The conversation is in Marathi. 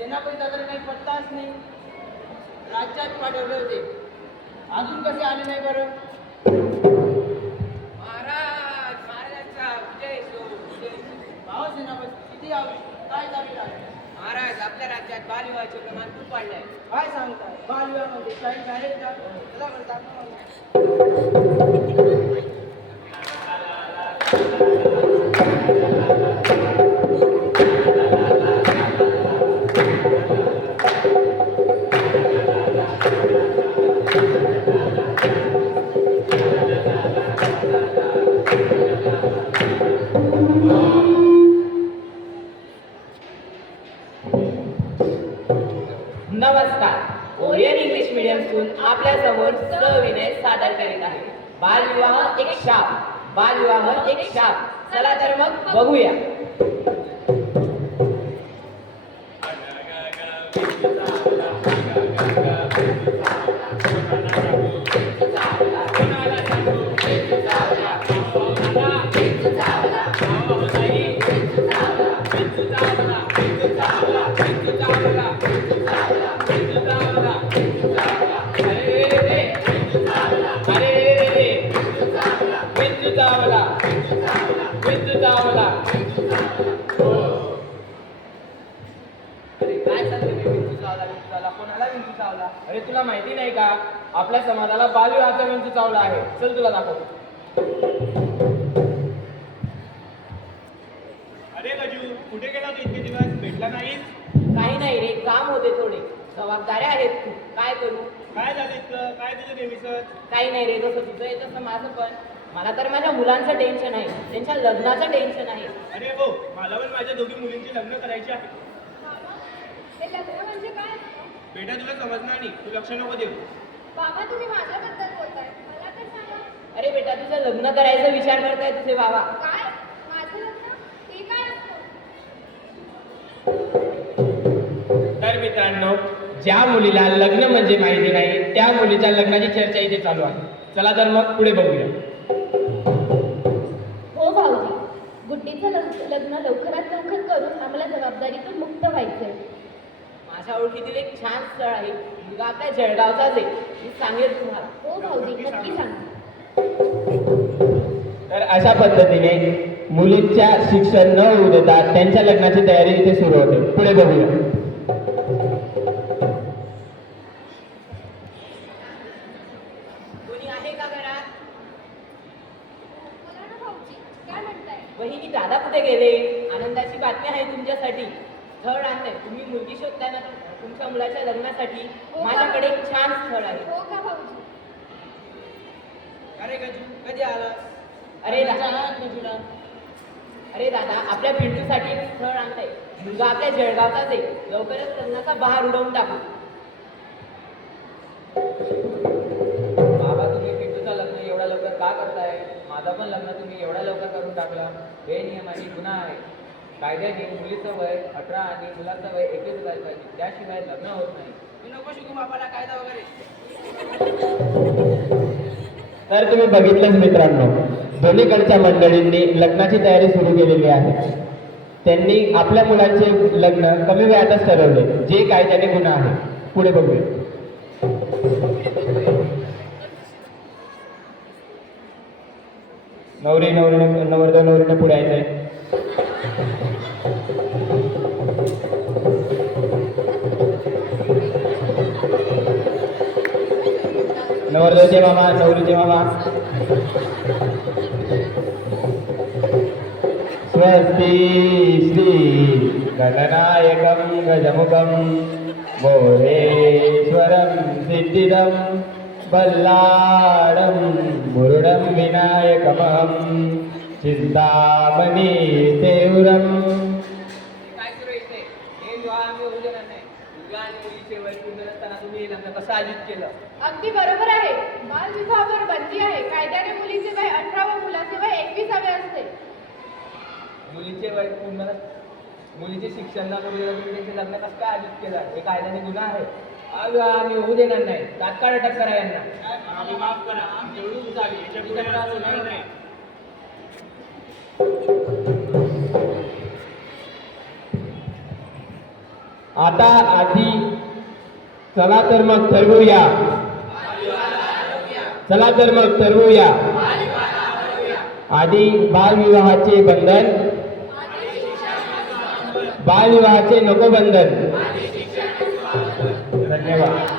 सेनापतीचा तर काही पत्ताच नाही. राज्यात पाठवले होते, अजून कसे आले नाही बरं? महाराज महाराजांचा विजय असो, विजय असो. भाव सेनापती किती काय चालू आहे? महाराज आपल्या राज्यात बालविवाहाचे प्रमाण खूप वाढले आहे. काय सांगताय? बालविवाहामध्ये काही झाले का? चला बरं दाखवा मला. नमस्कार. ओरियन इंग्लिश मीडियम स्कूल आपल्या समोर सविनय सादर करीत आहे. बालविवाह एक शाप, बालविवाह एक शाप. चला तर मग बघूया. अरे तुला माहिती नाही का, आपल्या समाजाला बालविवाहाचा विंचू चावला आहे. चल तुला दाखवतो. अरे गजू, कुठे गेला तू इतके दिवस? भेटला नाहीस? काही नाही रे, काम होते थोडे. जबाबदाऱ्या आहेत खूप. काय करू? काय झालं इतकं? काय तुझं नेहमीच? काही नाही रे, जसं तुझं आहे तसं माझं पण. मला तर माझ्या मुलांचं टेन्शन आहे, त्यांच्या लग्नाचं टेन्शन आहे. अरे हो, मला पण माझ्या दोघी मुलींची लग्न करायची आहे. हे लग्न म्हणजे काय? बेटा तुला समजणार नाही, तू लक्ष नको देऊ. बाबा तुम्ही माझ्याबद्दल बोलताय, मला तर सांगा. अरे बेटा, तुझं लग्न करायचा विचार करताय तुझे बाबा. काय? माझं लग्न? ते काय असतं? तर मित्रांनो, ज्या मुलीला लग्न म्हणजे माहिती नाही, त्या मुलीच्या लग्नाची चर्चा इथे चालू आहे. चला तर मग पुढे बघूया. हो भाऊजी, गुड्डीचं लग्न लवकरात लवकर करून आम्हाला जबाबदारीतून मुक्त व्हायचंय. माझ्या ओळखीतील एक छान स्थळ आहे, मुलगा आपल्या जळगावचाच आहे. मी सांगेल तुम्हाला. हो भाऊजी, नक्की सांगा. तर अशा पद्धतीने मुलीच्या शिक्षण न होऊ देता त्यांच्या लग्नाची तयारी इथे सुरू होते. पुढे बघूया. कोणी आहे का घरात? बोला ना भाऊजी, काय म्हणताय? वहिनी दादा कुठे गेले? आनंदाची बातमी आहे तुमच्यासाठी. स्थळ आणलंय. तुम्ही मुलगी शोधताय ना तुमच्या मुलाच्या लग्नासाठी. हो का? माझ्याकडे एक छान स्थळ आहे. हो का भाऊजी? अरे गजू, कधी आला? अरे दादा, अरे दादा, आपल्या पिंटूसाठी एक स्थळ आणलंय. मुलगा आपल्या जळगावचाच आहे. लवकरच लग्नाचा बहार उडवून टाकू. बाबा, तुम्ही पिंटूचं लग्न एवढ्या लवकर का करताय? माझं पण लग्न तुम्ही एवढ्या लवकर करून टाकला. हे नियमाने गुन्हा आहे. कायद्याने मुलीचं वय 18 आणि मुलाचं वय 21 असायला पाहिजे, त्याशिवाय लग्न होत नाही. मी नको शिकू बाबाला कायदा वगैरे. तर तुम्ही बघितलंच मित्रांनो, दोन्हीकडच्या मंडळींनी लग्नाची तयारी सुरू केलेली आहे. त्यांनी आपल्या मुलांचे लग्न कमी वयातच ठरवले, जे कायद्याने गुन्हा आहे. पुढे बघूया. नवरदेव नवरीने पुढे यायचंय. नवरदेवचे मामा, नवरीचे मामा. स्वस्ती श्री गणनायकं गजमुखं मोरेश्वरं सिद्धिदं बल्लाडं मुरुडं विनायकमहं चिंतामणी देवरं. काय सुरू इथे? हे विवाह आम्ही होऊ देणार नाही. मुलगा आणि मुलीचे वय पूर्ण नसताना तुम्ही हे लग्न कसं आयोजित केलं? अगदी बरोबर आहे. बालविवाहावर बंदी आहे. कायद्याने मुलीचे वय 18 व मुलाचे वय 21 असते. मुलीचे वय पूर्ण, मुलीचे शिक्षण न करू देता तुम्ही त्यांचे लग्न कसं काय आयोजित केलं? हे कायद्याने गुन्हा आहे. हा विवाह आम्ही होऊ देणार नाही. तात्काळ अटक करा यांना. आम्ही माफ करा, आमची एवढी झाली, याच्या पुढे आम्ही होणार नाही. आता आधी चला तर मग ठरवूया, चला तर मग ठरवूया आधी बालविवाहाचे बंधन, बालविवाहाचे नको बंधन. धन्यवाद.